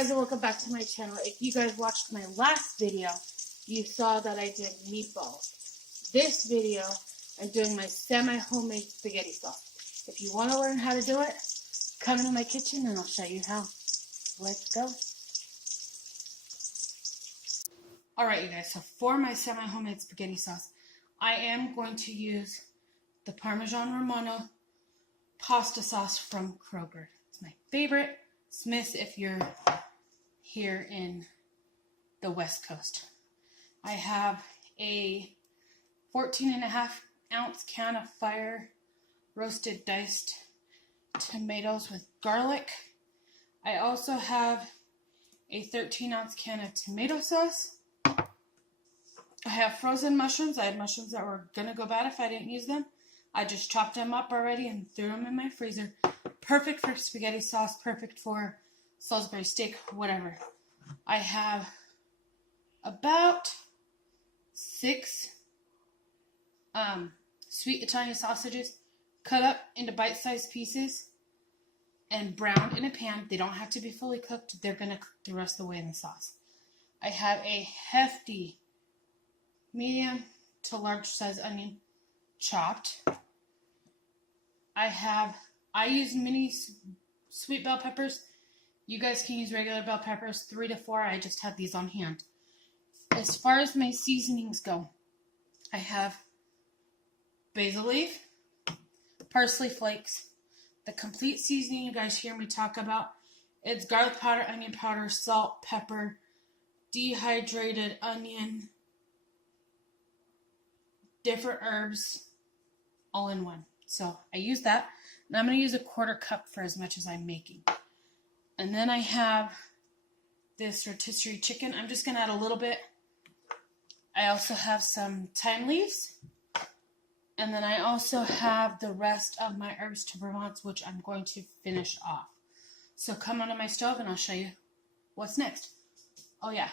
guys, and welcome back to my channel. If you guys watched my last video, you saw that I did meatballs. This video, I'm doing my semi-homemade spaghetti sauce. If you want to learn how to do it, come into my kitchen and I'll show you how. Let's go. Alright, you guys, so for my semi-homemade spaghetti sauce, I am going to use the Parmesan Romano pasta sauce from Kroger. It's my favorite. Smith's if you're here in the West Coast. I have a 14.5-ounce can of fire roasted diced tomatoes with garlic. I also have a 13-ounce can of tomato sauce. I have frozen mushrooms. I had mushrooms that were going to go bad if I didn't use them. I just chopped them up already and threw them in my freezer. Perfect for spaghetti sauce, perfect for Salisbury steak, whatever. I have about 6 sweet Italian sausages cut up into bite-sized pieces and browned in a pan. They don't have to be fully cooked. They're going to cook the rest of the way in the sauce. I have a hefty medium to large size onion chopped. I use mini sweet bell peppers. You guys can use regular bell peppers, 3 to 4. I just have these on hand. As far as my seasonings go, I have basil leaf, parsley flakes, the complete seasoning you guys hear me talk about. It's garlic powder, onion powder, salt, pepper, dehydrated onion, different herbs, all in one. So I use that. And I'm going to use a 1/4 cup for as much as I'm making. And then I have this rotisserie chicken. I'm just going to add a little bit. I also have some thyme leaves. And then I also have the rest of my herbs de Provence, which I'm going to finish off. So come onto my stove and I'll show you what's next. Oh yeah.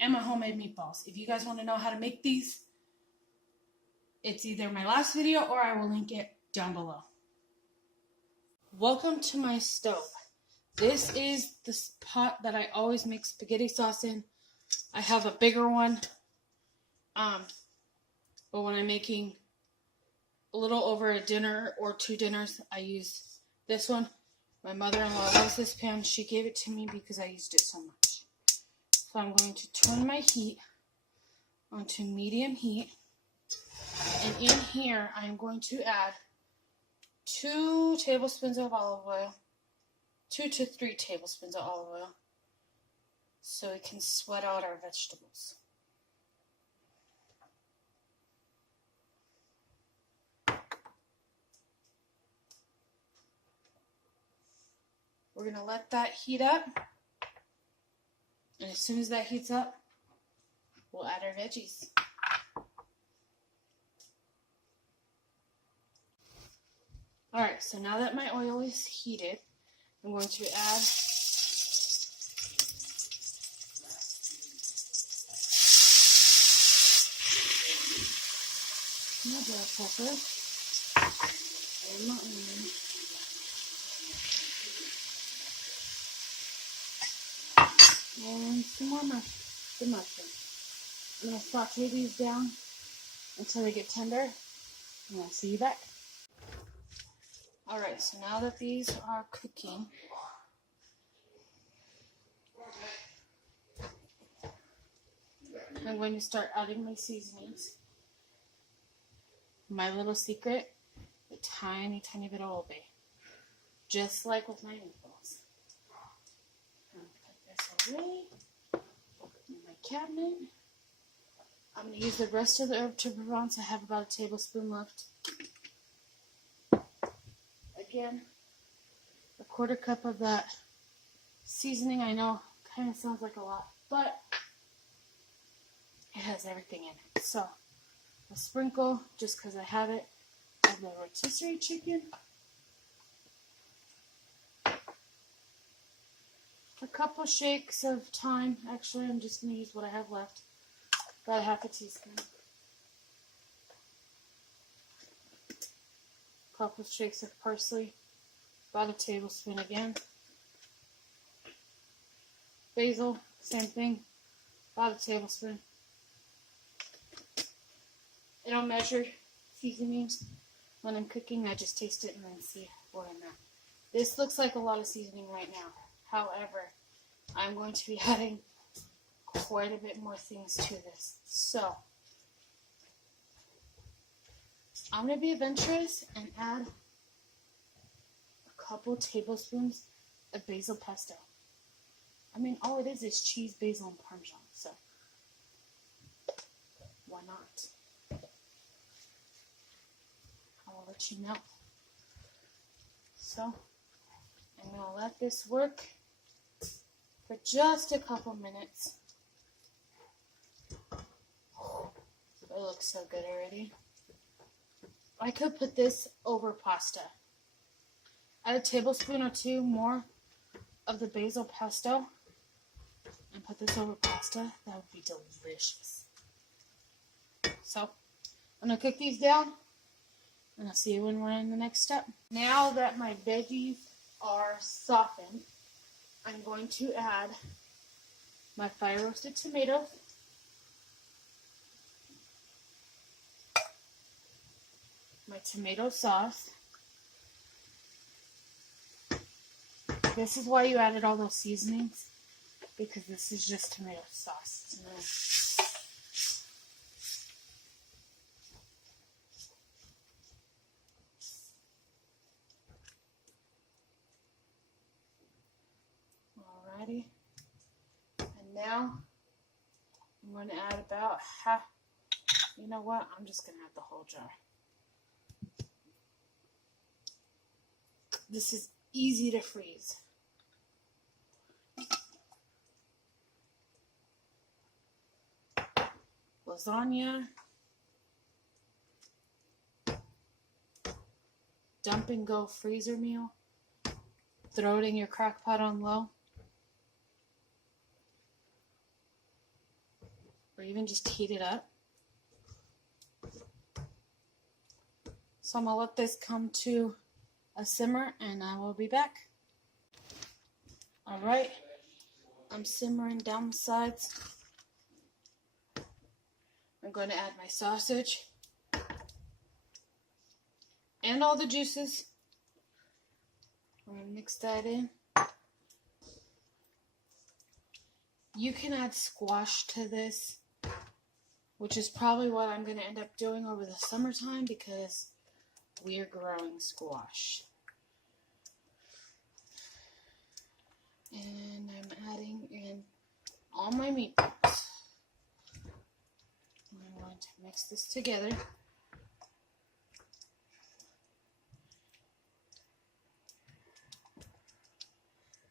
And my homemade meatballs. If you guys want to know how to make these, it's either my last video or I will link it down below. Welcome to my stove. This is the pot that I always make spaghetti sauce in. I have a bigger one, but when I'm making a little over a dinner or 2 dinners, I use this one. My mother-in-law loves this pan. She gave it to me because I used it so much. So I'm going to turn my heat onto medium heat. And in here, I'm going to add 2 tablespoons of olive oil, 2 to 3 tablespoons of olive oil, so we can sweat out our vegetables. We're going to let that heat up, and as soon as that heats up, we'll add our veggies. Alright, so now that my oil is heated, I'm going to add my bell pepper and my onion. And some more mushrooms. I'm going to saute these down until they get tender, and I'll see you back. Alright, so now that these are cooking, I'm going to start adding my seasonings. My little secret, a tiny, tiny bit of Old Bay. Just like with my meatballs. I'm going to put this away in my cabinet. I'm going to use the rest of the herb de Provence. I have about a tablespoon left. Again, a 1/4 cup of that seasoning. I know kind of sounds like a lot, but it has everything in it. So a sprinkle, just because I have it, of the rotisserie chicken. A couple shakes of thyme. Actually, I'm just going to use what I have left. About a 1/2 teaspoon. Couple shakes of parsley, about a tablespoon again. Basil, same thing, about a tablespoon. I don't measure seasonings when I'm cooking. I just taste it and then see where I'm at. This looks like a lot of seasoning right now. However, I'm going to be adding quite a bit more things to this. So, I'm going to be adventurous and add a couple tablespoons of basil pesto. I mean, all it is cheese, basil, and Parmesan. So, why not? I'll let you know. So, I'm going to let this work for just a couple minutes. It looks so good already. I could put this over pasta. Add a tablespoon or two more of the basil pesto and put this over pasta. That would be delicious. So, I'm going to cook these down and I'll see you when we're in the next step. Now that my veggies are softened, I'm going to add my fire roasted tomatoes, my tomato sauce. This is why you added all those seasonings, because this is just tomato sauce. Alrighty. And now I'm going to add about half. You know what? I'm just going to add the whole jar. This is easy to freeze. Lasagna. Dump and go freezer meal. Throw it in your crock pot on low. Or even just heat it up. So I'm going to let this come to a simmer and I will be back. Alright, I'm simmering down the sides. I'm going to add my sausage and all the juices. I'm going to mix that in. You can add squash to this, which is probably what I'm going to end up doing over the summertime because we're growing squash. And I'm adding in all my meatballs. I'm going to mix this together.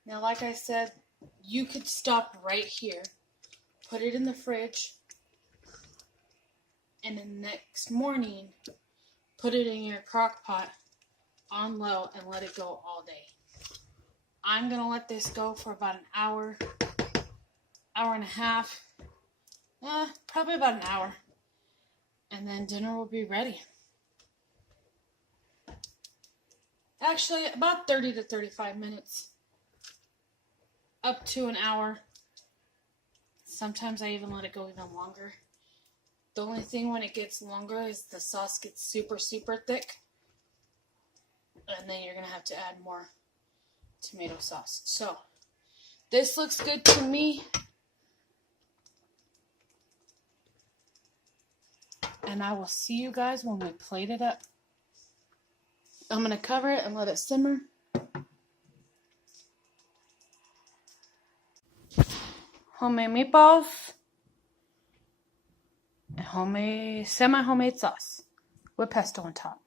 Now, like I said, you could stop right here, put it in the fridge, and the next morning, put it in your crock pot on low and let it go all day. I'm going to let this go for about an hour, hour and a half, probably about an hour, and then dinner will be ready. Actually, about 30 to 35 minutes, up to an hour. Sometimes I even let it go even longer. The only thing when it gets longer is the sauce gets super, super thick, and then you're going to have to add more tomato sauce. So, this looks good to me. And I will see you guys when we plate it up. I'm going to cover it and let it simmer. Homemade meatballs. And semi-homemade sauce with pesto on top.